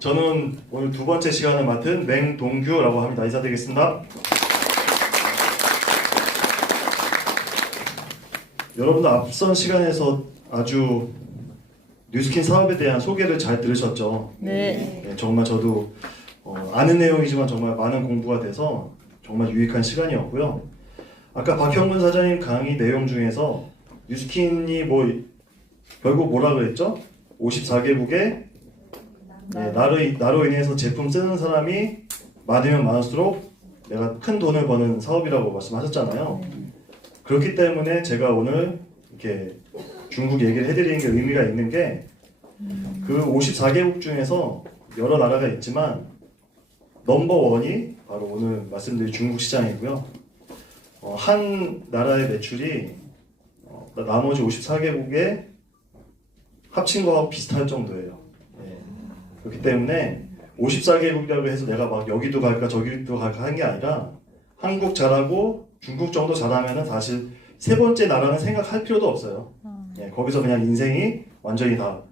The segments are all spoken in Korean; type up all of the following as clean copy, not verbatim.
저는 오늘 두 번째 시간을 맡은 맹동규라고 합니다. 인사드리겠습니다. 여러분들 앞선 시간에서 아주 뉴스킨 사업에 대한 소개를 잘 들으셨죠? 네. 네, 정말 저도 아는 내용이지만 정말 많은 공부가 돼서 정말 유익한 시간이었고요. 아까 박형근 사장님 강의 내용 중에서 뉴스킨이 결국 뭐라 그랬죠? 54개국에 나로 인해서 제품 쓰는 사람이 많으면 많을수록 내가 큰 돈을 버는 사업이라고 말씀하셨잖아요. 그렇기 때문에 제가 오늘 이렇게 중국 얘기를 해드리는 게 의미가 있는 게 그 54개국 중에서 여러 나라가 있지만 넘버원이 바로 오늘 말씀드린 중국 시장이고요. 한 나라의 매출이 나머지 54개국에 합친 거하고 비슷할 정도예요. 그렇기 때문에 54개국이라고 해서 내가 막 여기도 갈까 저기도 갈까 하는 게 아니라 한국 잘하고 중국 정도 잘하면은 사실 세 번째 나라는 생각할 필요도 없어요. 거기서 그냥 인생이 완전히 다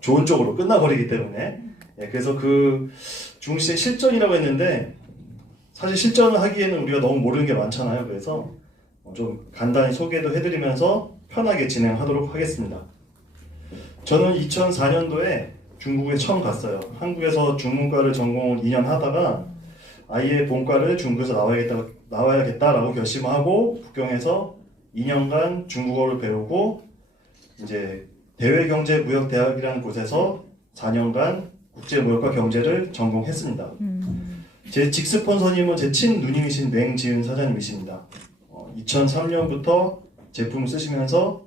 좋은 쪽으로 끝나버리기 때문에 그래서 그 중국시장 실전이라고 했는데 사실 실전을 하기에는 우리가 너무 모르는 게 많잖아요. 그래서 좀 간단히 소개도 해드리면서 편하게 진행하도록 하겠습니다. 저는 2004년도에 중국에 처음 갔어요. 한국에서 중문과를 전공을 2년 하다가 아예 본과를 중국에서 나와야겠다라고 결심하고 북경에서 2년간 중국어를 배우고 이제 대외경제무역대학이라는 곳에서 4년간 국제무역과 경제를 전공했습니다. 제 직스폰서님은 제 친누님이신 맹지은 사장님이십니다. 2003년부터 제품을 쓰시면서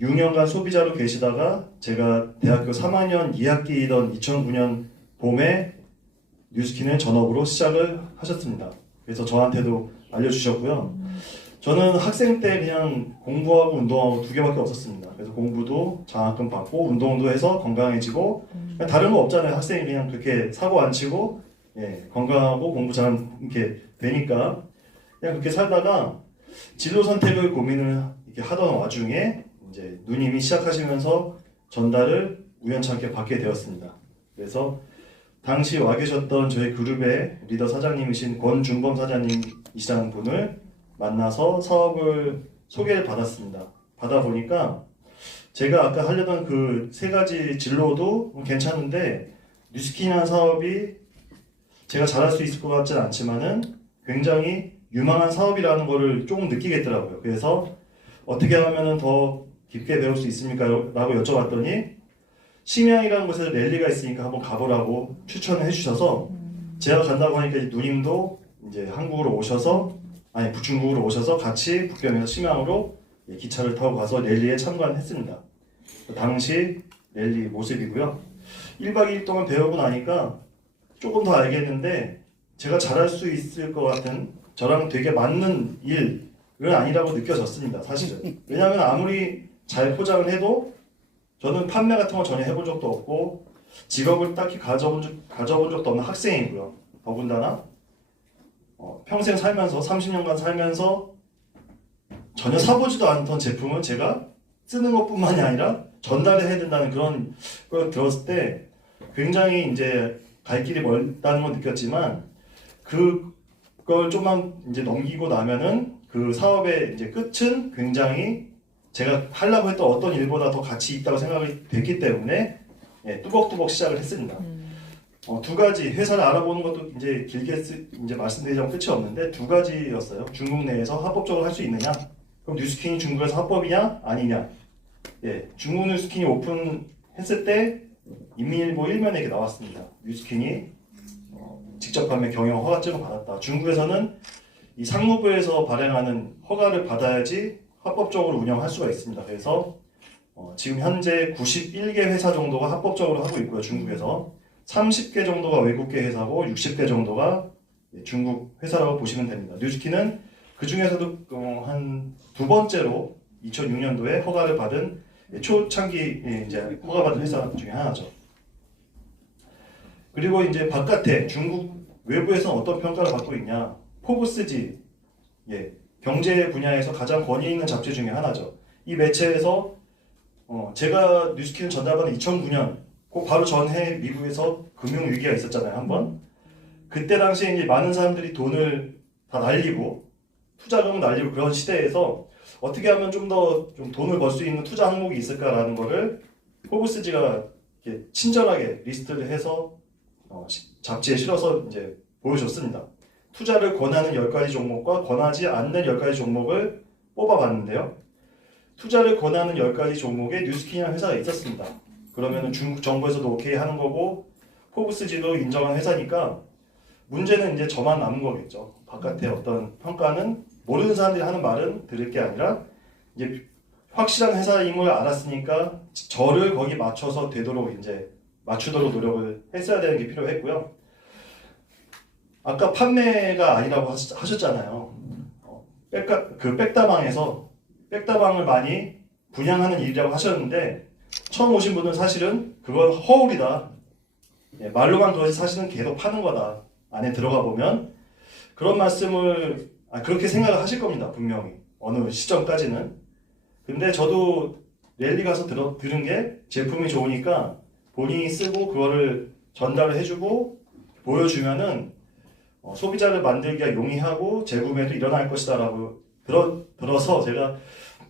6년간 소비자로 계시다가 제가 대학교 3학년 2학기이던 2009년 봄에 뉴스킨을 전업으로 시작을 하셨습니다. 그래서 저한테도 알려주셨고요. 저는 학생 때 그냥 공부하고 운동하고 두 개밖에 없었습니다. 그래서 공부도 장학금 받고 운동도 해서 건강해지고 다른 거 없잖아요. 학생이 그냥 그렇게 사고 안 치고 건강하고 공부 잘 이렇게 되니까 그냥 그렇게 살다가 진로 선택을 고민을 이렇게 하던 와중에 이제 누님이 시작하시면서 전달을 우연찮게 받게 되었습니다. 그래서 당시 와 계셨던 저희 그룹의 리더 사장님이신 권준범 사장님이시라는 분을 만나서 사업을 소개를 받았습니다. 받아 보니까 제가 아까 하려던 그 세 가지 진로도 괜찮은데 뉴스킨이라는 사업이 제가 잘할 수 있을 것 같지는 않지만은 굉장히 유망한 사업이라는 거를 조금 느끼겠더라고요. 그래서 어떻게 하면은 더 깊게 배울 수 있습니까? 라고 여쭤봤더니 심양이라는 곳에 랠리가 있으니까 한번 가보라고 추천을 해주셔서 제가 간다고 하니까 누님도 이제 한국으로 오셔서 중국으로 오셔서 같이 북경에서 심양으로 기차를 타고 가서 랠리에 참관했습니다. 당시 랠리 모습이고요. 1박 2일 동안 배우고 나니까 조금 더 알겠는데 제가 잘할 수 있을 것 같은 저랑 되게 맞는 일은 아니라고 느껴졌습니다. 사실은. 왜냐하면 아무리 잘 포장을 해도 저는 판매 같은 거 전혀 해본 적도 없고 직업을 딱히 가져본 적도 없는 학생이고요. 더군다나 평생 살면서 30년간 살면서 전혀 사보지도 않던 제품을 제가 쓰는 것뿐만이 아니라 전달해야 된다는 그런 걸 들었을 때 굉장히 이제 갈 길이 멀다는 걸 느꼈지만 그걸 좀만 이제 넘기고 나면은 그 사업의 이제 끝은 굉장히 제가 하려고 했던 어떤 일보다 더 가치 있다고 생각이 됐기 때문에 뚜벅뚜벅 시작을 했습니다. 두 가지 회사를 알아보는 것도 이제 길게 이제 말씀드리자면 끝이 없는데 두 가지였어요. 중국 내에서 합법적으로 할 수 있느냐? 그럼 뉴스킨이 중국에서 합법이냐? 아니냐? 중국 뉴스킨이 오픈했을 때 인민일보 1면에 이렇게 나왔습니다. 뉴스킨이 직접 판매 경영 허가증을 받았다. 중국에서는 이 상무부에서 발행하는 허가를 받아야지 합법적으로 운영할 수가 있습니다. 그래서 지금 현재 91개 회사 정도가 합법적으로 하고 있고요. 중국에서 30개 정도가 외국계 회사고 60개 정도가 중국 회사라고 보시면 됩니다. 뉴스킨은 그 중에서도 한 두 번째로 2006년도에 허가를 받은 초창기 이제 허가받은 회사 중에 하나죠. 그리고 이제 바깥에 중국 외부에서는 어떤 평가를 받고 있냐? 포브스지 경제 분야에서 가장 권위 있는 잡지 중에 하나죠. 이 매체에서 제가 뉴스킨을 전달받은 2009년 그 바로 전해 미국에서 금융 위기가 있었잖아요, 한번. 그때 당시에 이제 많은 사람들이 돈을 다 날리고 투자금을 날리고 그런 시대에서 어떻게 하면 좀 더 좀 돈을 벌 수 있는 투자 항목이 있을까라는 거를 포브스지가 이렇게 친절하게 리스트를 해서 잡지에 실어서 이제 보여줬습니다. 투자를 권하는 10가지 종목과 권하지 않는 10가지 종목을 뽑아봤는데요. 투자를 권하는 10가지 종목에 뉴스킨이라는 회사가 있었습니다. 그러면은 중국 정부에서도 오케이 하는 거고 포브스지도 인정한 회사니까 문제는 이제 저만 남은 거겠죠. 바깥에 어떤 평가는 모르는 사람들이 하는 말은 들을 게 아니라 이제 확실한 회사인 걸 알았으니까 저를 거기 맞춰서 되도록 이제 맞추도록 노력을 했어야 되는 게 필요했고요. 아까 판매가 아니라고 하셨잖아요. 백다방에서 백다방을 많이 분양하는 일이라고 하셨는데 처음 오신 분은 사실은 그건 허울이다. 말로만 그러지 사실은 계속 파는 거다. 안에 들어가 보면 그런 말씀을 그렇게 생각을 하실 겁니다. 분명히 어느 시점까지는. 근데 저도 랠리 가서 들은 게 제품이 좋으니까 본인이 쓰고 그거를 전달을 해주고 보여주면은 소비자를 만들기가 용이하고 재구매도 일어날 것이다 라고 들어서 제가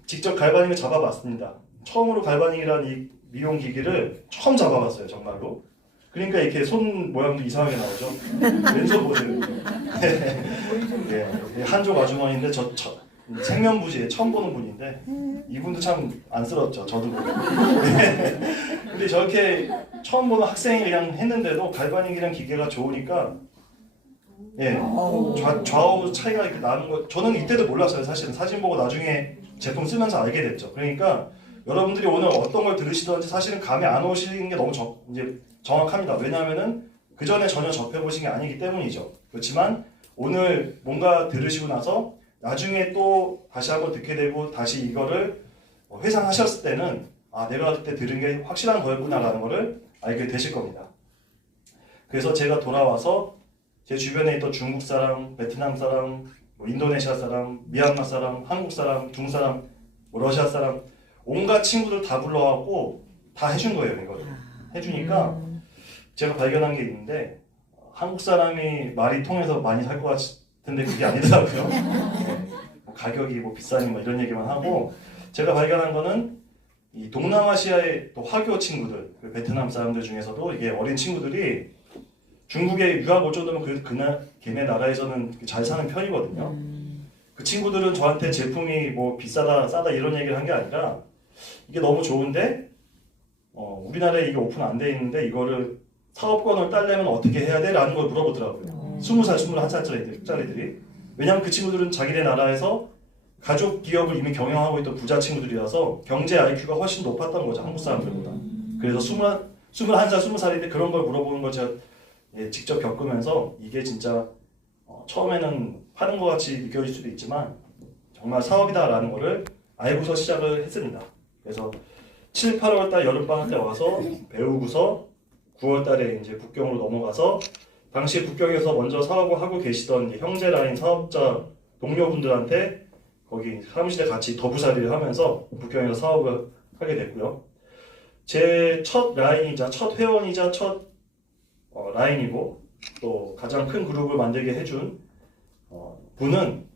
직접 갈바닉을 잡아봤습니다. 처음으로 갈바닉이라는 이 미용기기를 처음 잡아봤어요. 정말로. 그러니까 이렇게 손 모양도 이상하게 나오죠. 왼손 모델. 네, 한쪽 아주머니인데 생면부지에 처음 보는 분인데 이분도 참 안쓰럽죠. 저도 보고. 근데 저렇게 처음 보는 학생이랑 했는데도 갈바닉이랑 기계가 좋으니까 예, 좌우 차이가 이렇게 나는 거 저는 이때도 몰랐어요. 사실은 사진 보고 나중에 제품 쓰면서 알게 됐죠. 그러니까 여러분들이 오늘 어떤 걸 들으시든지 사실은 감이 안 오시는 게 너무 이제 정확합니다. 왜냐하면은 그 전에 전혀 접해보신 게 아니기 때문이죠. 그렇지만 오늘 뭔가 들으시고 나서 나중에 또 다시 한번 듣게 되고 다시 이거를 회상하셨을 때는 내가 그때 들은 게 확실한 거였구나라는 거를 알게 되실 겁니다. 그래서 제가 돌아와서 제 주변에 있던 중국 사람, 베트남 사람, 인도네시아 사람, 미얀마 사람, 한국 사람, 중국 사람, 러시아 사람 온갖 친구들 다 불러갖고 다 해준 거예요. 이걸 해주니까 제가 발견한 게 있는데 한국 사람이 말이 통해서 많이 살 것 같은데 그게 아니더라고요. 가격이 비싸니 이런 얘기만 하고 제가 발견한 거는 이 동남아시아의 또 화교 친구들, 베트남 사람들 중에서도 이게 어린 친구들이 중국에 유학 올 정도면 걔네 나라에서는 잘 사는 편이거든요. 그 친구들은 저한테 제품이 비싸다 싸다 이런 얘기를 한 게 아니라 이게 너무 좋은데 우리나라에 이게 오픈 안 돼 있는데 이거를 사업권을 따려면 어떻게 해야 돼? 라는 걸 물어보더라고요. 20살, 21살짜리들이. 왜냐하면 그 친구들은 자기네 나라에서 가족 기업을 이미 경영하고 있던 부자 친구들이라서 경제 IQ가 훨씬 높았던 거죠. 한국 사람들보다. 그래서 21살, 20살인데 그런 걸 물어보는 걸 제가 직접 겪으면서 이게 진짜 처음에는 파는 것 같이 느껴질 수도 있지만 정말 사업이다라는 거를 알고서 시작을 했습니다. 그래서 7, 8월 달 여름방학 때 와서 배우고서 9월 달에 이제 북경으로 넘어가서 당시 북경에서 먼저 사업을 하고 계시던 형제 라인 사업자 동료분들한테 거기 사무실에 같이 더부살이를 하면서 북경에서 사업을 하게 됐고요. 제 첫 라인이자 첫 회원이자 첫 라인이고 또 가장 큰 그룹을 만들게 해준 분은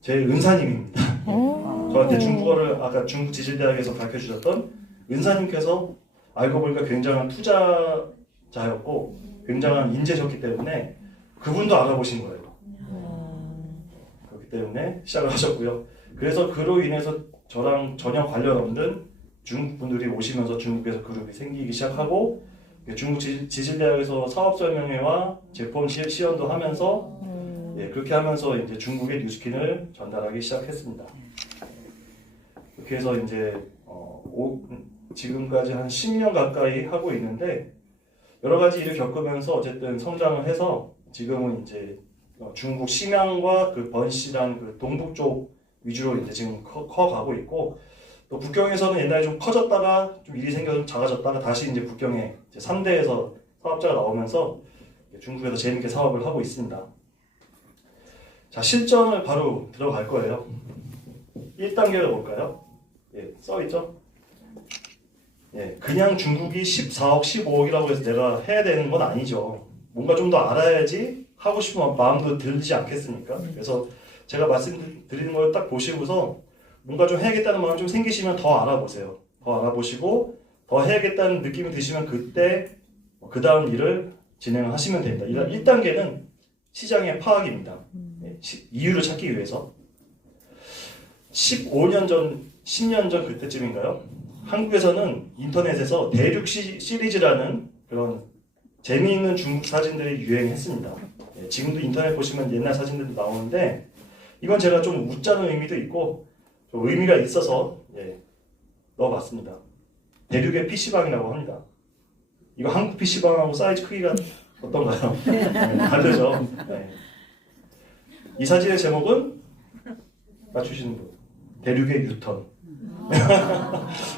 제 은사님입니다. 저한테 중국어를 아까 중국 지질대학에서 가르쳐주셨던 은사님께서 알고 보니까 굉장한 투자자였고 굉장한 인재셨기 때문에 그분도 알아보신 거예요. 그렇기 때문에 시작을 하셨고요. 그래서 그로 인해서 저랑 전혀 관련 없는 중국 분들이 오시면서 중국에서 그룹이 생기기 시작하고 중국 지질대학에서 사업 설명회와 제품 시연도 하면서 그렇게 하면서 이제 중국의 뉴스킨을 전달하기 시작했습니다. 그렇게 해서 이제 지금까지 한 10년 가까이 하고 있는데 여러 가지 일을 겪으면서 어쨌든 성장을 해서 지금은 이제 중국 심양과 그 번시란 그 동북 쪽 위주로 이제 지금 커가고 있고 또 북경에서는 옛날에 좀 커졌다가 좀 일이 생겨서 작아졌다가 다시 이제 북경에 이제 3대에서 사업자가 나오면서 중국에서 재밌게 사업을 하고 있습니다. 자, 실전을 바로 들어갈 거예요. 1단계를 볼까요? 써있죠? 예, 그냥 중국이 14억, 15억이라고 해서 내가 해야 되는 건 아니죠. 뭔가 좀 더 알아야지 하고 싶은 마음도 들지 않겠습니까? 그래서 제가 말씀드리는 걸 딱 보시고서 뭔가 좀 해야겠다는 마음이 좀 생기시면 더 알아보세요. 더 알아보시고 더 해야겠다는 느낌이 드시면 그때 그 다음 일을 진행하시면 됩니다. 1단계는 시장의 파악입니다. 이유를 찾기 위해서 15년 전, 10년 전 그때쯤인가요? 한국에서는 인터넷에서 대륙 시리즈라는 그런 재미있는 중국 사진들이 유행했습니다. 지금도 인터넷 보시면 옛날 사진들도 나오는데 이건 제가 좀 웃자는 의미도 있고 좀 의미가 있어서 넣어봤습니다. 대륙의 PC방이라고 합니다. 이거 한국 PC방하고 사이즈 크기가 어떤가요? 다르죠. 이 사진의 제목은 맞추시는 분. 대륙의 유턴.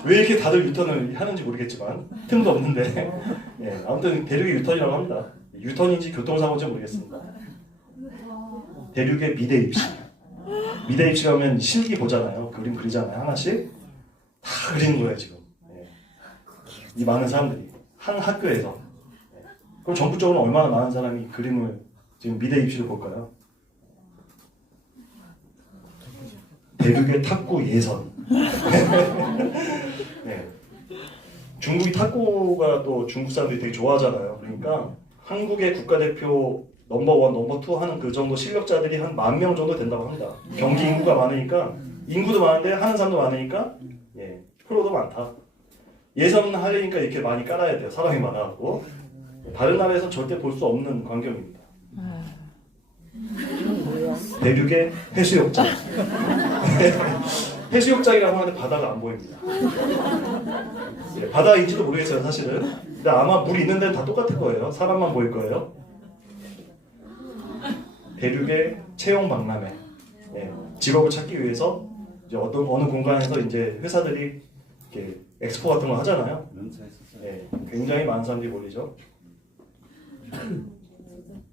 왜 이렇게 다들 유턴을 하는지 모르겠지만 틈도 없는데 아무튼 대륙의 유턴이라고 합니다. 유턴인지 교통사고인지 모르겠습니다. 대륙의 미대 입시. 미대 입시 가면 실기 보잖아요. 그림 그리잖아요. 하나씩 다 그리는 거예요 지금. 이 많은 사람들이 한 학교에서. 그럼 전국적으로 얼마나 많은 사람이 그림을 지금 미대 입시를 볼까요? 대륙의 탁구 예선. 중국이 탁구가 또 중국 사람들이 되게 좋아하잖아요. 그러니까 한국의 국가대표 넘버1, 넘버2 하는 그 정도 실력자들이 한 10,000명 정도 된다고 합니다. 경기 인구가 많으니까 인구도 많은데 하는 사람도 많으니까 프로도 많다. 예선 하려니까 이렇게 많이 깔아야 돼요. 사람이 많아갖고. 다른 나라에서는 절대 볼 수 없는 광경입니다. 대륙의 해수욕장. 해수욕장이라고 하는데 바다가 안 보입니다. 바다인지도 모르겠어요 사실은. 근데 아마 물이 있는 데는 다 똑같을 거예요. 사람만 보일 거예요. 대륙의 채용 박람회. 직업을 찾기 위해서 이제 어느 공간에서 이제 회사들이 이렇게 엑스포 같은 거 하잖아요. 굉장히 많은 사람들이 몰리죠.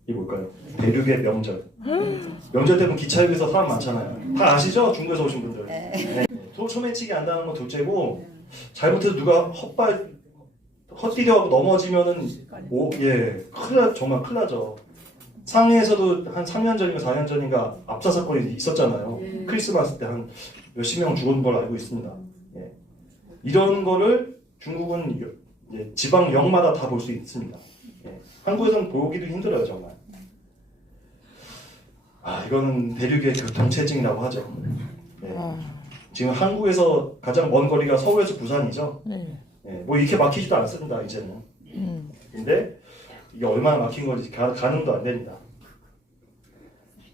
이 뭘까요? 대륙의 명절. 명절 때면 기차역에서 사람 많잖아요. 다 아시죠? 중국에서 오신 분들. 소매치기 한다는 건 둘째고 잘못해서 누가 헛디뎌 넘어지면은 정말 큰일 나죠. 상해에서도 한 3년 전인가 4년 전인가 압사 사건이 있었잖아요. 크리스마스 때 한 몇십 명 죽은 걸 알고 있습니다. 이런 거를 중국은 지방역마다 다 볼 수 있습니다. 한국에서는 보기도 힘들어요 정말. 이거는 대륙의 교통체증이라고 하죠. 지금 한국에서 가장 먼 거리가 서울에서 부산이죠. 뭐 이렇게 막히지도 않습니다 이제는. 근데 이게 얼마나 막힌 건지 가늠도 안 됩니다.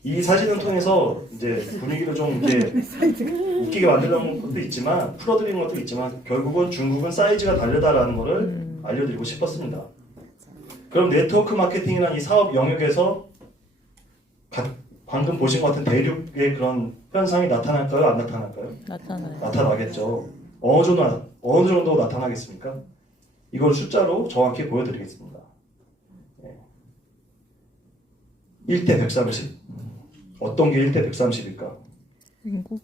이 사진을 통해서 이제 분위기를 좀 이제 웃기게 만들려는 것도 있지만 풀어드리는 것도 있지만 결국은 중국은 사이즈가 다르다라는 것을 알려드리고 싶었습니다. 그럼 네트워크 마케팅이라는 이 사업 영역에서 방금 보신 것 같은 대륙의 그런 현상이 나타날까요? 안 나타날까요? 나타나요. 나타나겠죠. 어느 정도 나타나겠습니까? 이걸 숫자로 정확히 보여드리겠습니다. 1대 130. 어떤 게 1대 130일까? 인구?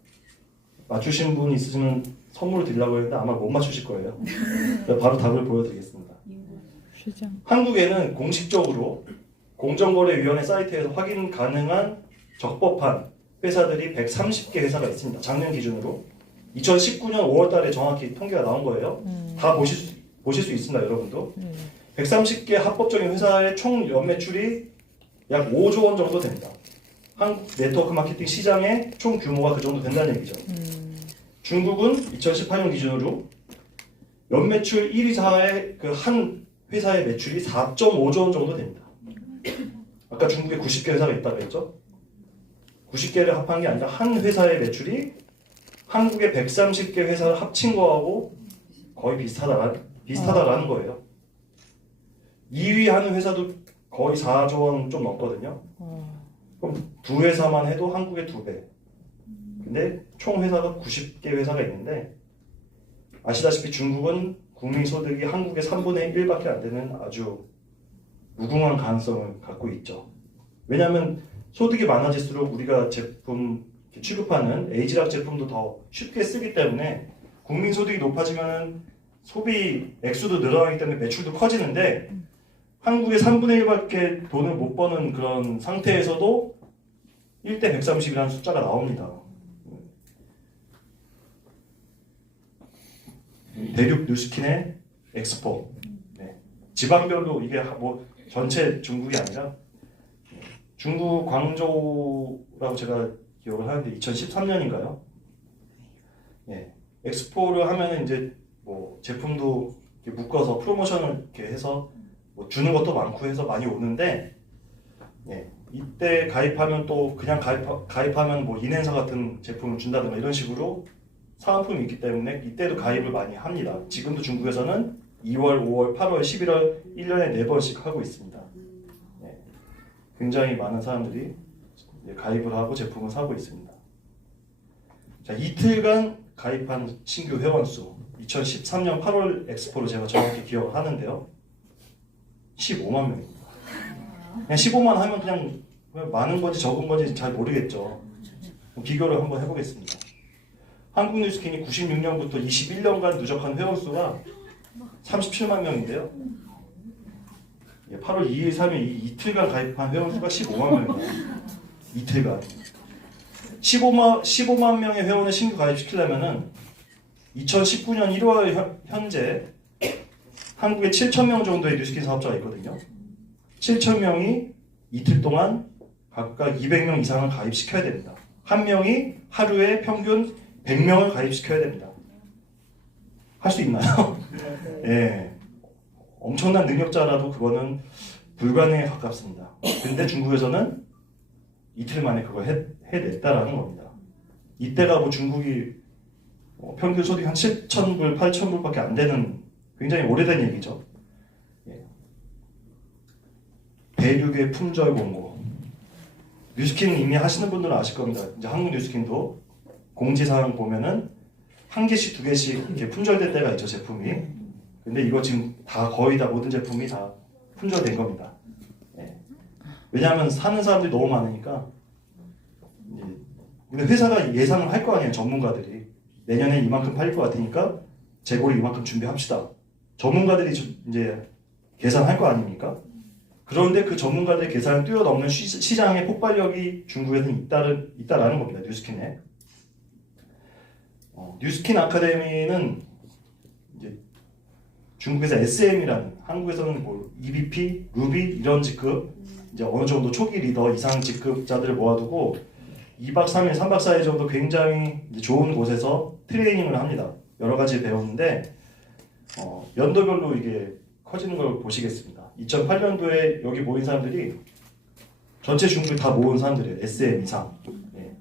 맞추신 분 있으시면 선물을 드리려고 했는데 아마 못 맞추실 거예요. 바로 답을 보여드리겠습니다. 시장. 한국에는 공식적으로 공정거래위원회 사이트에서 확인 가능한 적법한 회사들이 130개 회사가 있습니다. 작년 기준으로 2019년 5월 달에 정확히 통계가 나온 거예요. 다 보실 수 있습니다, 여러분도. 130개 합법적인 회사의 총 연매출이 약 5조 원 정도 됩니다. 한국 네트워크 마케팅 시장의 총 규모가 그 정도 된다는 얘기죠. 중국은 2018년 기준으로 연매출 1위사의 그 한 회사의 매출이 4.5조 원 정도 됩니다. 아까 중국에 90개 회사가 있다고 했죠? 90개를 합한 게 아니라 한 회사의 매출이 한국의 130개 회사를 합친 거하고 거의 비슷하다라는 거예요. 2위 하는 회사도 거의 4조 원 좀 넘거든요. 그럼 두 회사만 해도 한국의 2배. 근데 총 회사가 90개 회사가 있는데 아시다시피 중국은 국민 소득이 한국의 3분의 1밖에 안 되는 아주 무궁한 가능성을 갖고 있죠. 왜냐하면 소득이 많아질수록 우리가 제품 취급하는 에이지락 제품도 더 쉽게 쓰기 때문에 국민 소득이 높아지면 소비 액수도 늘어나기 때문에 매출도 커지는데 한국의 3분의 1밖에 돈을 못 버는 그런 상태에서도 1대 130이라는 숫자가 나옵니다. 대륙 뉴스킨의 엑스포. 네. 지방별로 이게 뭐 전체 중국이 아니라 중국 광저우라고 제가 기억을 하는데 2013년인가요? 네. 엑스포를 하면은 이제 뭐 제품도 이렇게 묶어서 프로모션을 이렇게 해서 뭐 주는 것도 많고 해서 많이 오는데 예, 이때 가입하면 또 그냥 가입하면 뭐 인행사 같은 제품을 준다든가 이런 식으로 사은품이 있기 때문에 이때도 가입을 많이 합니다. 지금도 중국에서는 2월, 5월, 8월, 11월 1년에 4번씩 하고 있습니다. 예, 굉장히 많은 사람들이 가입을 하고 제품을 사고 있습니다. 자, 이틀간 가입한 신규 회원 수 2013년 8월 엑스포로 제가 정확히 기억을 하는데요. 15만 명입니다. 그냥 15만 하면 그냥 많은 건지 적은 건지 잘 모르겠죠. 비교를 한번 해보겠습니다. 한국 뉴스킨이 96년부터 21년간 누적한 회원 수가 37만 명인데요. 8월 2일, 3일 이틀간 가입한 회원 수가 15만 명입니다. 이틀간. 15만 명의 회원을 신규 가입시키려면은 2019년 1월 현재 한국에 7,000명 정도의 뉴스킨 사업자가 있거든요. 7,000명이 이틀 동안 각각 200명 이상을 가입시켜야 됩니다. 한 명이 하루에 평균 100명을 가입시켜야 됩니다. 할 수 있나요? 예. 엄청난 능력자라도 그거는 불가능에 가깝습니다. 근데 중국에서는 이틀 만에 그걸 해냈다라는 겁니다. 이때가 뭐 중국이 평균 소득이 한 7,000불, 8,000불밖에 안 되는 굉장히 오래된 얘기죠. 예. 대륙의 품절 공고. 뉴스킨 이미 하시는 분들은 아실 겁니다. 이제 한국 뉴스킨도 공지사항 보면은 한 개씩, 두 개씩 이렇게 품절될 때가 있죠, 제품이. 근데 이거 지금 다 거의 다 모든 제품이 다 품절된 겁니다. 예. 왜냐하면 사는 사람들이 너무 많으니까. 근데 회사가 예상을 할 거 아니에요, 전문가들이. 내년에 이만큼 팔릴 것 같으니까 재고를 이만큼 준비합시다. 전문가들이 이제 계산할 거 아닙니까? 그런데 그 전문가들의 계산을 뛰어넘는 시장의 폭발력이 중국에는 있다라는 겁니다. 뉴스킨에. 뉴스킨 아카데미는 이제 중국에서 SM이라는, 한국에서는 뭐 EVP, 루비 이런 직급, 이제 어느 정도 초기 리더 이상 직급자들을 모아두고 2박 3일, 3박 4일 정도 굉장히 좋은 곳에서 트레이닝을 합니다. 여러 가지 배우는데 연도별로 이게 커지는 걸 보시겠습니다. 2008년도에 여기 모인 사람들이 전체 중국에 다 모은 사람들이에요. SM 이상. 예.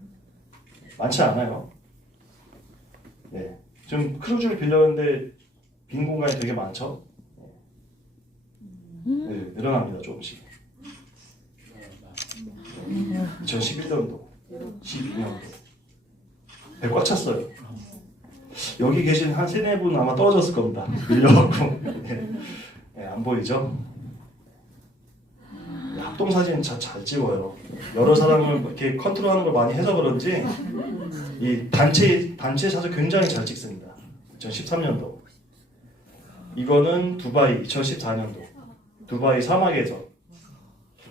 많지 않아요. 네. 지금 크루즈를 빌렸는데 빈 공간이 되게 많죠. 네, 늘어납니다, 조금씩. 2011년도, 12년도. 배 꽉 찼어요. 여기 계신 한 3-4분 아마 떨어졌을 겁니다. 밀려갖고. 네. 네, 안 보이죠? 합동 사진 잘 찍어요. 여러 사람을 이렇게 컨트롤하는 걸 많이 해서 그런지 이 단체 샷을 굉장히 잘 찍습니다. 2013년도. 이거는 두바이 2014년도. 두바이 사막에서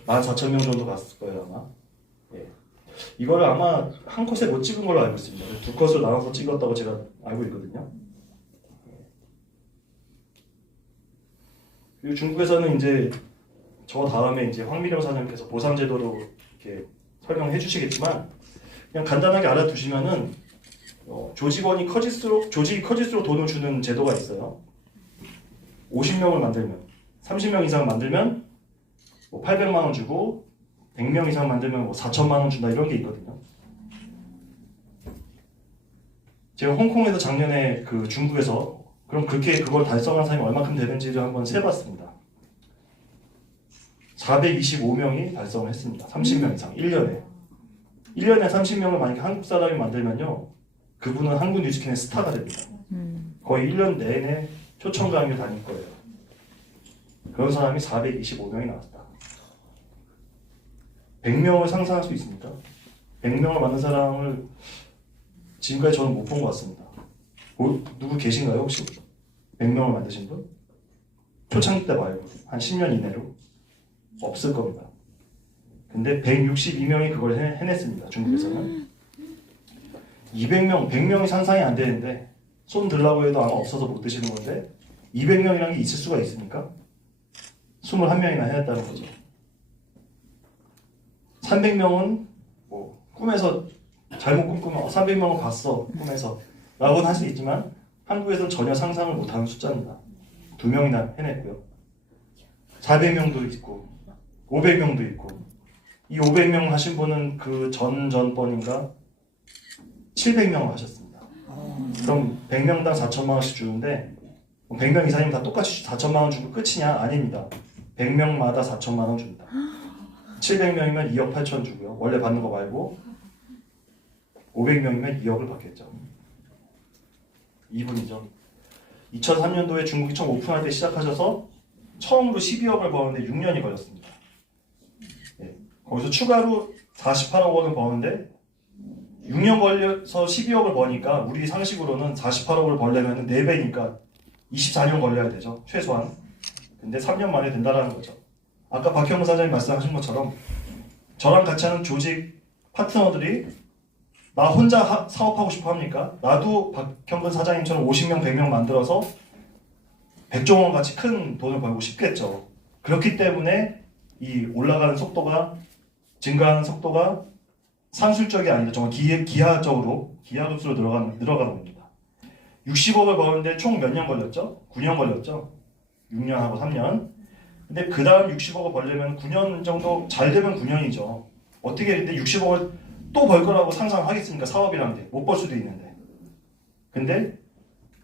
14,000명 정도 갔을 거예요 아마. 예. 이거를 아마 한 컷에 못 찍은 걸로 알고 있습니다. 두 컷을 나눠서 찍었다고 제가 알고 있거든요. 그리고 중국에서는 이제 저 다음에 이제 황미령 사장님께서 보상제도로 이렇게 설명해 주시겠지만 그냥 간단하게 알아두시면은 조직이 커질수록 돈을 주는 제도가 있어요. 50명을 만들면 30명 이상 만들면 뭐 800만 원 주고 100명 이상 만들면 뭐 4천만 원 준다 이런 게 있거든요. 제가 홍콩에서 작년에 그 중국에서 그럼 그렇게 그걸 달성한 사람이 얼마큼 되는지를 한번 세봤습니다. 425명이 달성을 했습니다. 30명 이상 1년에 30명을 만약에 한국 사람이 만들면요 그분은 한국 뉴스킨의 스타가 됩니다. 거의 1년 내내 초청 강의를 다닐 거예요. 그런 사람이 425명이 나왔다. 100명을 상상할 수 있습니까? 100명을 만든 사람을 지금까지 저는 못 본 것 같습니다. 누구 계신가요 혹시? 100명을 만드신 분? 초창기 때 말고 한 10년 이내로 없을 겁니다. 근데 162명이 그걸 해냈습니다. 중국에서는. 200명, 100명이 상상이 안 되는데 손 들라고 해도 아마 없어서 못 드시는 건데 200명이라는 게 있을 수가 있습니까? 21명이나 해냈다는 거죠. 300명은 뭐 꿈에서 잘못 꿈꾸면 300명은 봤어 꿈에서 라고는 할 수 있지만 한국에서는 전혀 상상을 못하는 숫자입니다. 2명이나 해냈고요. 400명도 있고 500명도 있고 이 500명 하신 분은 그 전번인가 700명을 하셨습니다. 그럼 100명당 4천만 원씩 주는데 100명 이상이면 다 똑같이 4천만 원 주고 끝이냐? 아닙니다. 100명마다 4천만 원 줍니다. 700명이면 2억 8천 주고요. 원래 받는 거 말고 500명이면 2억을 받겠죠. 이분이죠. 2003년도에 중국이 처음 오픈할 때 시작하셔서 처음으로 12억을 버는데 6년이 걸렸습니다. 예. 거기서 추가로 48억 원을 버는데 6년 걸려서 12억을 버니까 우리 상식으로는 48억을 벌려면 4배니까 24년 걸려야 되죠. 최소한. 근데 3년 만에 된다라는 거죠. 아까 박형근 사장님 말씀하신 것처럼 저랑 같이 하는 조직 파트너들이 나 혼자 사업하고 싶어 합니까? 나도 박형근 사장님처럼 50명, 100명 만들어서 백종원 같이 큰 돈을 벌고 싶겠죠. 그렇기 때문에 이 올라가는 속도가 증가하는 속도가 산술적이 아니라 정말 기하급수로 늘어가는 겁니다. 60억을 버는데 총 몇 년 걸렸죠? 9년 걸렸죠? 6년하고 3년. 근데 그 다음 60억을 벌려면 9년 정도 잘 되면 9년이죠. 어떻게 근데 60억을 또 벌 거라고 상상하겠습니까? 사업이란 게 못 벌 수도 있는데. 근데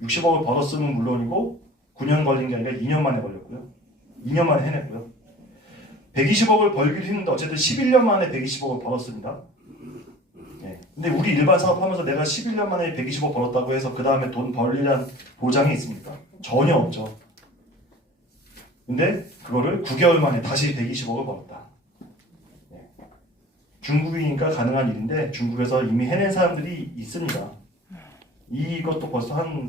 60억을 벌었으면 물론이고 9년 걸린 게 아니라 2년 만에 걸렸고요. 2년 만에 해냈고요. 120억을 벌기도 했는데 어쨌든 11년 만에 120억을 벌었습니다. 네. 근데 우리 일반 사업하면서 내가 11년 만에 120억 벌었다고 해서 그 다음에 돈 벌리란 보장이 있습니까? 전혀 없죠. 근데 그거를 9개월 만에 다시 120억을 벌었다. 네. 중국이니까 가능한 일인데 중국에서 이미 해낸 사람들이 있습니다. 이것도 벌써 한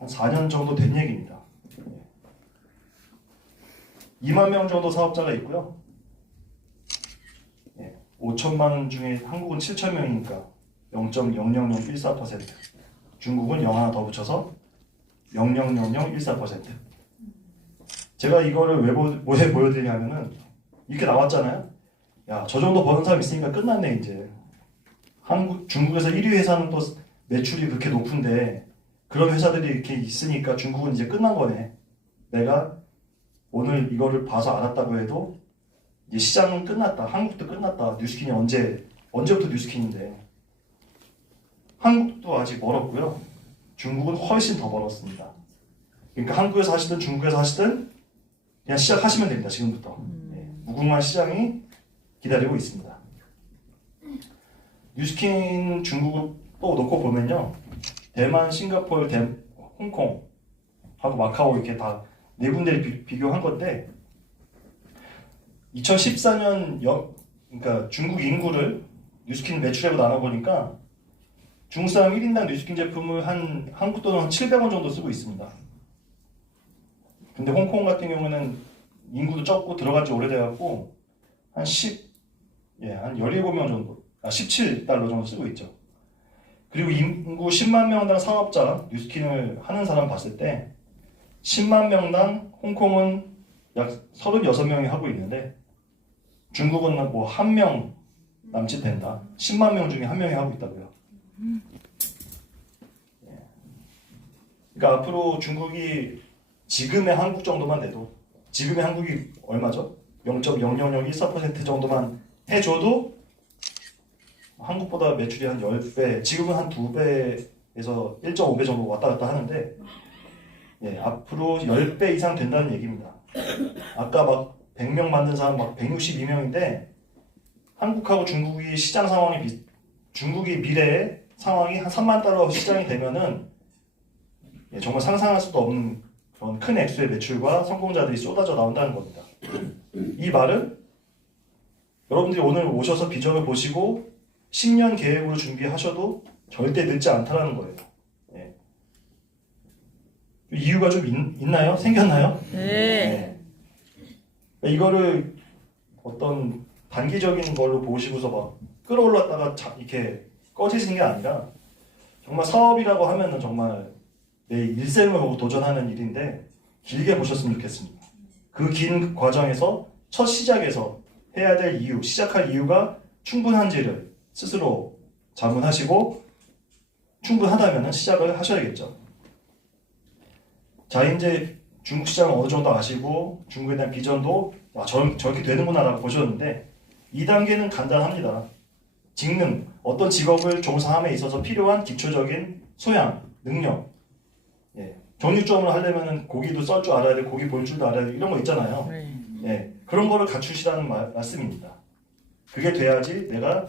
4년 정도 된 얘기입니다. 2만 명 정도 사업자가 있고요. 5천만 원 중에 한국은 7천 명이니까 0.00014%. 중국은 0 하나 더 붙여서 0.00014%. 제가 이거를 왜 보여드리냐면은 이렇게 나왔잖아요. 야, 저 정도 버는 사람 있으니까 끝났네 이제. 중국에서 1위 회사는 또 매출이 그렇게 높은데 그런 회사들이 이렇게 있으니까 중국은 이제 끝난 거네. 내가 오늘 이거를 봐서 알았다고 해도 이제 시장은 끝났다. 한국도 끝났다. 뉴스킨이 언제부터 뉴스킨인데. 한국도 아직 멀었고요. 중국은 훨씬 더 멀었습니다. 그러니까 한국에서 하시든 중국에서 하시든 그냥 시작하시면 됩니다. 지금부터. 무궁한 시장이 기다리고 있습니다. 뉴스킨 중국을 또 놓고 보면요. 대만, 싱가포르, 홍콩 하고 마카오 이렇게 다 네 군데를 비교한 건데 2014년 그러니까 중국 인구를 뉴스킨 매출액으로 나눠보니까 중국 사람 1인당 뉴스킨 제품을 한국 돈 한 700원 정도 쓰고 있습니다. 근데 홍콩 같은 경우는 인구도 적고 들어간 지 오래돼갖고 한 17명 정도, 17달러 정도 쓰고 있죠. 그리고 인구 10만 명당 사업자 뉴스킨을 하는 사람 봤을 때 10만 명당 홍콩은 약 36명이 하고 있는데 중국은 뭐 1명 남짓 된다. 10만 명 중에 1명이 하고 있다고요. 그러니까 앞으로 중국이 지금의 한국 정도만 돼도 지금의 한국이 얼마죠? 0.00014% 정도만 해줘도 한국보다 매출이 한 10배, 지금은 한 2배에서 1.5배 정도 왔다 갔다 하는데 앞으로 10배 이상 된다는 얘기입니다. 아까 막 100명 만든 사람 막 162명인데 한국하고 중국이 시장 상황이 중국이 미래의 상황이 한 3만 달러 시장이 되면은 정말 상상할 수도 없는 그런 큰 액수의 매출과 성공자들이 쏟아져 나온다는 겁니다. 이 말은 여러분들이 오늘 오셔서 비전을 보시고 10년 계획으로 준비하셔도 절대 늦지 않다라는 거예요. 이유가 좀 있나요? 생겼나요? 네. 이거를 어떤 단기적인 걸로 보시고서 막 끌어올랐다가 이렇게 꺼지시는 게 아니라 정말 사업이라고 하면은 정말 내 일생을 보고 도전하는 일인데 길게 보셨으면 좋겠습니다. 그 긴 과정에서 첫 시작에서 해야 될 이유, 시작할 이유가 충분한지를 스스로 자문하시고 충분하다면 시작을 하셔야겠죠. 자, 이제 중국 시장을 어느 정도 아시고 중국에 대한 비전도 저렇게 되는구나라고 보셨는데 2단계는 간단합니다. 직능, 어떤 직업을 종사함에 있어서 필요한 기초적인 소양, 능력. 정육점을 하려면 고기도 썰 줄 알아야 돼, 고기 볼 줄도 알아야 돼, 이런 거 있잖아요. 그런 거를 갖추시라는 말씀입니다. 그게 돼야지 내가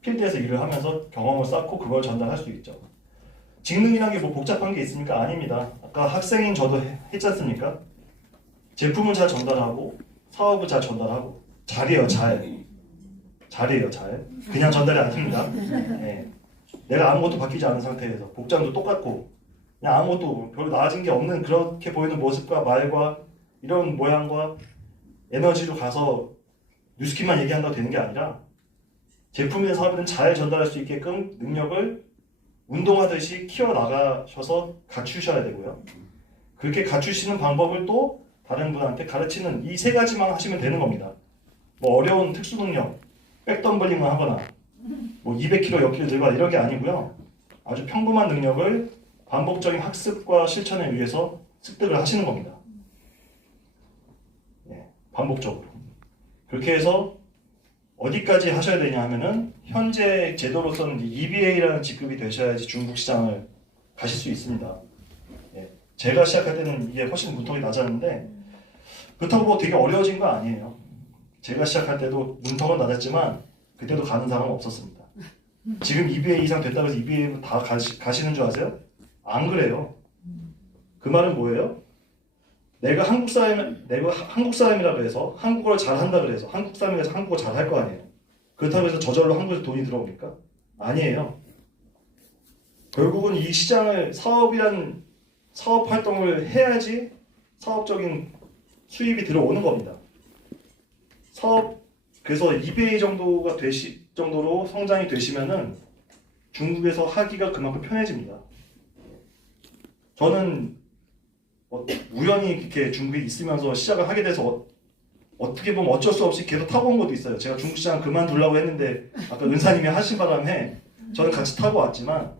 필드에서 일을 하면서 경험을 쌓고 그걸 전달할 수 있죠. 직능이라는 게 뭐 복잡한 게 있습니까? 아닙니다. 아까 학생인 저도 했지 않습니까? 제품을 잘 전달하고 사업을 잘 전달하고 잘해요, 잘해요, 잘. 그냥 전달이 아닙니다. 내가 아무것도 바뀌지 않은 상태에서 복장도 똑같고 그냥 아무것도 별로 나아진 게 없는 그렇게 보이는 모습과 말과 이런 모양과 에너지로 가서 뉴스킨만 얘기한다고 되는 게 아니라 제품이나 사업은 잘 전달할 수 있게끔 능력을 운동하듯이 키워나가셔서 갖추셔야 되고요. 그렇게 갖추시는 방법을 또 다른 분한테 가르치는 이 세 가지만 하시면 되는 겁니다. 뭐 어려운 특수 능력, 백덤블링을 하거나 뭐 200kg 역기를 들거나 이런 게 아니고요. 아주 평범한 능력을 반복적인 학습과 실천에 의해서 습득을 하시는 겁니다. 반복적으로. 그렇게 해서 어디까지 하셔야 되냐 하면은 현재 제도로서는 EBA라는 직급이 되셔야지 중국 시장을 가실 수 있습니다. 제가 시작할 때는 이게 훨씬 문턱이 낮았는데 그렇다고 뭐 되게 어려워진 거 아니에요. 제가 시작할 때도 문턱은 낮았지만 그때도 가는 사람은 없었습니다. 지금 EBA 이상 됐다고 해서 EBA 다 가시는 줄 아세요? 안 그래요. 그 말은 뭐예요? 내가 한국 사람이라고 해서 한국어를 잘한다 그래서 한국 사람이라서 한국어 잘할 거 아니에요. 그렇다고 해서 저절로 한국에서 돈이 들어옵니까? 아니에요. 결국은 이 시장을 사업이란 사업 활동을 해야지 사업적인 수입이 들어오는 겁니다. 그래서 EBA 정도가 정도로 성장이 되시면은 중국에서 하기가 그만큼 편해집니다. 저는 우연히 이렇게 중국에 있으면서 시작을 하게 돼서 어떻게 보면 어쩔 수 없이 계속 타고 온 것도 있어요. 제가 중국 시장 그만두려고 했는데 아까 은사님이 하신 바람에 저는 같이 타고 왔지만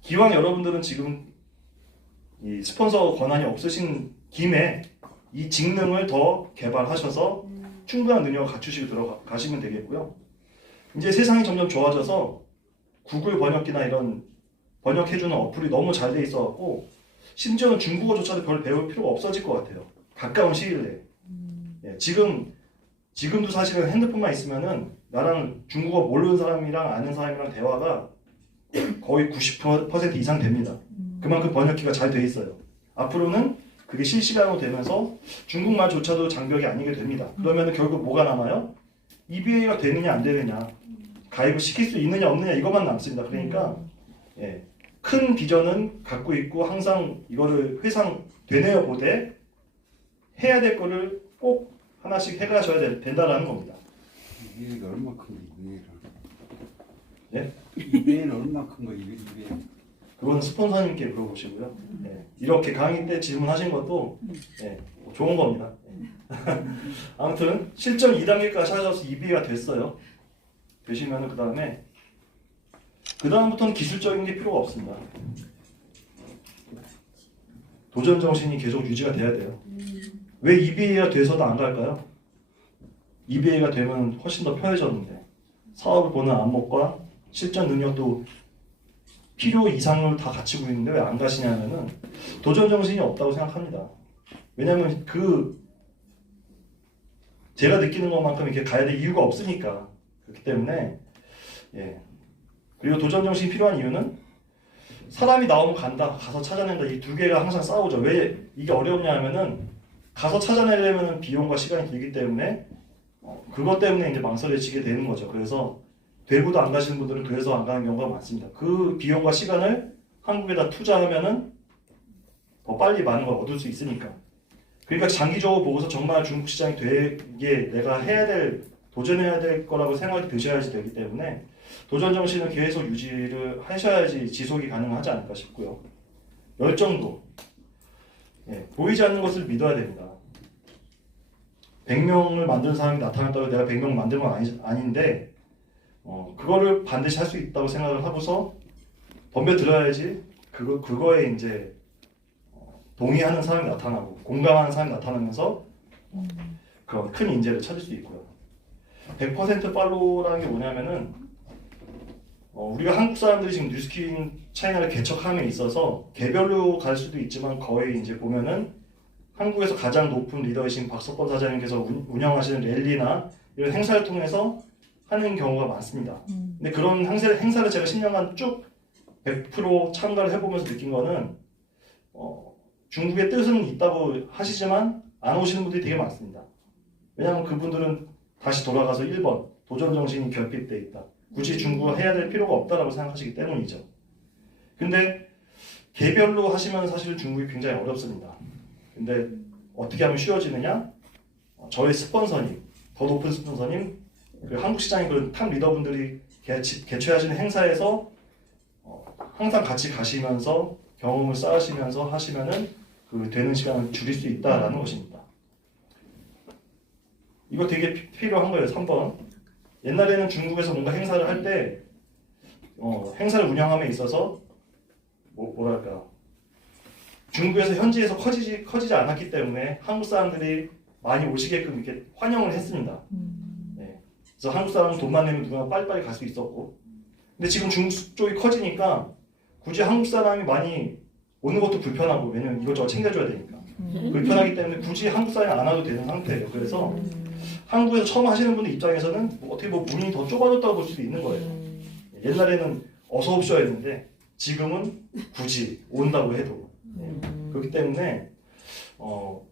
기왕 여러분들은 지금 이 스폰서 권한이 없으신 김에 이 직능을 더 개발하셔서 충분한 능력을 갖추시고 들어가시면 되겠고요. 이제 세상이 점점 좋아져서 구글 번역기나 이런 번역해주는 어플이 너무 잘 돼 있어갖고 심지어는 중국어조차도 별 배울 필요가 없어질 것 같아요. 가까운 시일 내에. 지금도 사실은 핸드폰만 있으면은 나랑 중국어 모르는 사람이랑 아는 사람이랑 대화가 거의 90% 이상 됩니다. 그만큼 번역기가 잘 돼 있어요. 앞으로는 그게 실시간으로 되면서 중국말조차도 장벽이 아니게 됩니다. 그러면 결국 뭐가 남아요? EBA가 되느냐 안 되느냐, 가입을 시킬 수 있느냐 없느냐 이것만 남습니다. 그러니까 큰 비전은 갖고 있고 항상 이거를 회상 되뇌어 보되 해야 될 거를 꼭 하나씩 해가셔야 된다라는 겁니다. 이베이가 얼마 큰 거, 이베이가? 네? 이베이는 얼마 큰 거, 이베이? 그건 스폰서님께 물어보시고요. 이렇게 강의 때 질문하신 것도 좋은 겁니다. 아무튼 실전 2단계까지 하셔서 EBA가 됐어요. 되시면 그 다음부터는 기술적인 게 필요가 없습니다. 도전 정신이 계속 유지가 돼야 돼요. 왜 EBA가 돼서도 안 갈까요? EBA가 되면 훨씬 더 편해졌는데 사업을 보는 안목과 실전 능력도 필요 이상을 다 갖추고 있는데 왜 안 가시냐면은 도전 정신이 없다고 생각합니다. 왜냐면 제가 느끼는 것만큼 이렇게 가야 될 이유가 없으니까. 그렇기 때문에 그리고 도전 정신이 필요한 이유는 사람이 나오면 간다, 가서 찾아낸다, 이 두 개가 항상 싸우죠. 왜 이게 어렵냐 하면은 가서 찾아내려면 비용과 시간이 들기 때문에 그것 때문에 이제 망설여지게 되는 거죠. 그래서 대구도 안 가시는 분들은 그래서 안 가는 경우가 많습니다. 그 비용과 시간을 한국에다 투자하면은 더 빨리 많은 걸 얻을 수 있으니까. 그러니까 장기적으로 보고서 정말 중국 시장이 되게 내가 해야 될, 도전해야 될 거라고 생각이 드셔야지 되기 때문에 도전 정신을 계속 유지를 하셔야지 지속이 가능하지 않을까 싶고요. 열정도. 예, 보이지 않는 것을 믿어야 됩니다. 100명을 만드는 사람이 나타났다고 내가 100명 만든 건 아닌데 그거를 반드시 할 수 있다고 생각을 하고서 덤벼들어야지 그거에 이제 동의하는 사람이 나타나고 공감하는 사람이 나타나면서 그 큰 인재를 찾을 수 있고요. 100% 팔로우라는 게 뭐냐면은 우리가 한국 사람들이 지금 뉴스킨 차이나를 개척함에 있어서 개별로 갈 수도 있지만 거의 이제 보면은 한국에서 가장 높은 리더이신 박석권 사장님께서 운영하시는 랠리나 이런 행사를 통해서 하는 경우가 많습니다. 근데 그런 행사를 제가 10년간 쭉 100% 참가를 해보면서 느낀 거는 중국의 뜻은 있다고 하시지만 안 오시는 분들이 되게 많습니다. 왜냐하면 그분들은 다시 돌아가서 1번 도전 정신이 결핍돼 있다. 굳이 중국어 해야 될 필요가 없다라고 생각하시기 때문이죠. 근데 개별로 하시면 사실 중국이 굉장히 어렵습니다. 근데 어떻게 하면 쉬워지느냐? 저희 스폰서님, 더 높은 스폰서님, 그 한국 시장의 그런 탑 리더분들이 개최하시는 행사에서 항상 같이 가시면서 경험을 쌓으시면서 하시면은 그 되는 시간을 줄일 수 있다라는 것입니다. 이거 되게 필요한 거예요. 3번. 옛날에는 중국에서 뭔가 행사를 할 때 행사를 운영함에 있어서 뭐랄까 중국에서 현지에서 커지지 않았기 때문에 한국 사람들이 많이 오시게끔 이렇게 환영을 했습니다. 네. 그래서 한국 사람은 돈만 내면 누구나 빨리빨리 갈 수 있었고, 근데 지금 중국 쪽이 커지니까 굳이 한국 사람이 많이 오는 것도 불편하고, 왜냐면 이것저것 챙겨줘야 되니까 불편하기 때문에 굳이 한국 사람이 안 와도 되는 상태예요. 그래서 한국에서 처음 하시는 분들 입장에서는 어떻게 문이 더 좁아졌다고 볼 수도 있는 거예요. 옛날에는 어서 옵쇼 했는데 지금은 굳이 온다고 해도. 그렇기 때문에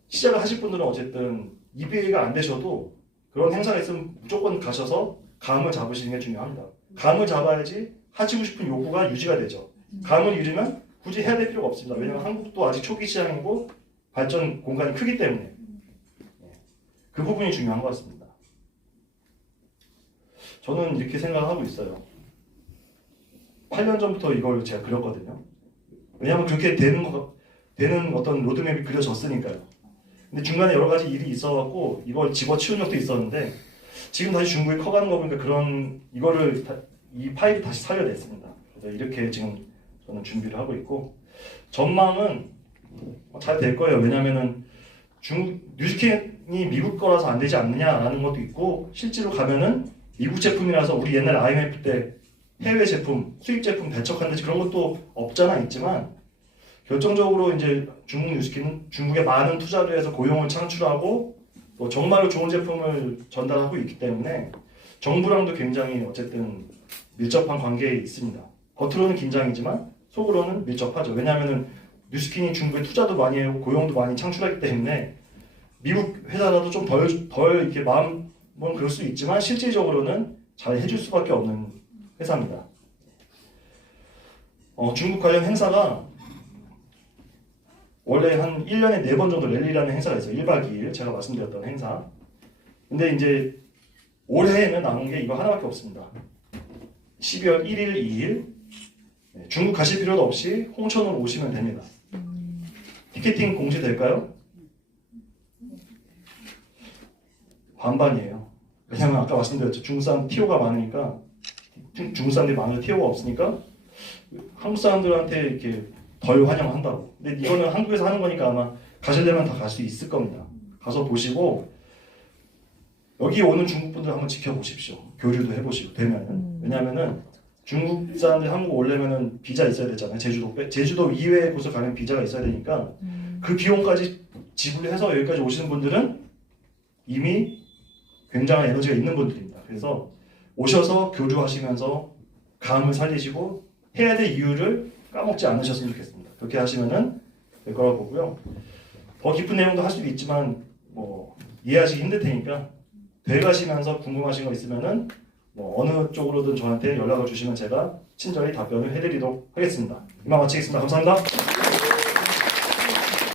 시작을 하실 분들은 어쨌든 EBA가 안 되셔도 그런 행사가 있으면 무조건 가셔서 감을 잡으시는 게 중요합니다. 감을 잡아야지 하시고 싶은 욕구가 유지가 되죠. 감을 잃으면 굳이 해야 될 필요가 없습니다. 왜냐하면 한국도 아직 초기 시장이고 발전 공간이 크기 때문에 그 부분이 중요한 것 같습니다. 저는 이렇게 생각을 하고 있어요. 8년 전부터 이걸 제가 그렸거든요. 왜냐하면 그렇게 되는 어떤 로드맵이 그려졌으니까요. 근데 중간에 여러 가지 일이 있어갖고 이걸 집어치운 적도 있었는데 지금 다시 중국이 커가는 거 보니까 이 파일을 다시 살려냈습니다. 그래서 이렇게 지금 저는 준비를 하고 있고 전망은 잘 될 거예요. 왜냐하면은 중국 뉴스캔이 미국 거라서 안 되지 않느냐라는 것도 있고 실제로 가면은 미국 제품이라서 우리 옛날 IMF 때 해외 제품, 수입 제품 배척하는데 그런 것도 없잖아 있지만 결정적으로 이제 중국 뉴스킨은 중국에 많은 투자를 해서 고용을 창출하고 또 정말로 좋은 제품을 전달하고 있기 때문에 정부랑도 굉장히 어쨌든 밀접한 관계에 있습니다. 겉으로는 긴장이지만 속으로는 밀접하죠. 왜냐하면은 뉴스킨이 중국에 투자도 많이 하고 고용도 많이 창출하기 때문에 미국 회사라도 좀 덜 이렇게 마음은 그럴 수 있지만 실질적으로는 잘 해줄 수밖에 없는 회사입니다. 중국 관련 행사가 원래 한 1년에 4번 정도 랠리라는 행사가 있어요. 1박 2일 제가 말씀드렸던 행사. 근데 이제 올해에는 남은 게 이거 하나밖에 없습니다. 12월 1일, 2일 중국 가실 필요도 없이 홍천으로 오시면 됩니다. 티켓팅 공시될까요? 반반이에요. 왜냐면 아까 말씀드렸죠. 중국 사람 티오가 많으니까 중국 사람들이 많아서 티오가 없으니까 한국 사람들한테 이렇게 덜 환영한다고. 근데 이거는 한국에서 하는 거니까 아마 가시려면 다 갈 수 있을 겁니다. 가서 보시고 여기 오는 중국 분들 한번 지켜보십시오. 교류도 해보시고 되면은. 왜냐하면은 중국 사람들이 한국 오려면은 비자 있어야 되잖아요. 제주도 이외의 곳을 가면 비자가 있어야 되니까 그 비용까지 지불해서 여기까지 오시는 분들은 이미 굉장한 에너지가 있는 분들입니다. 그래서 오셔서 교류하시면서 감을 살리시고 해야 될 이유를 까먹지 않으셨으면 좋겠습니다. 그렇게 하시면은 될 거라고 보고요. 더 깊은 내용도 할 수도 있지만 이해하시기 힘들 테니까 돼가시면서 궁금하신 거 있으면은 어느 쪽으로든 저한테 연락을 주시면 제가 친절히 답변을 해드리도록 하겠습니다. 이만 마치겠습니다. 감사합니다.